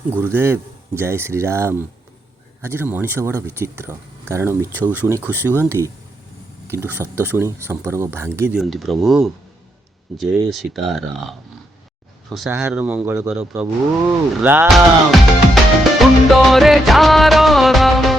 ଗୁରୁଦେବ ଜୟ ଶ୍ରୀରାମ। ଆଜିର ମଣିଷ ବଡ଼ ବିଚିତ୍ର, କାରଣ ମିଛକୁ ଶୁଣି ଖୁସି ହୁଅନ୍ତି କିନ୍ତୁ ସତ ଶୁଣି ସମ୍ପର୍କ ଭାଙ୍ଗି ଦିଅନ୍ତି। ପ୍ରଭୁ ଜୟ ସୀତାରାମ। ସଂସାର ମଙ୍ଗଳ କର ପ୍ରଭୁ। ରାମ କୁଣ୍ଡରେ ଚାର ରାମ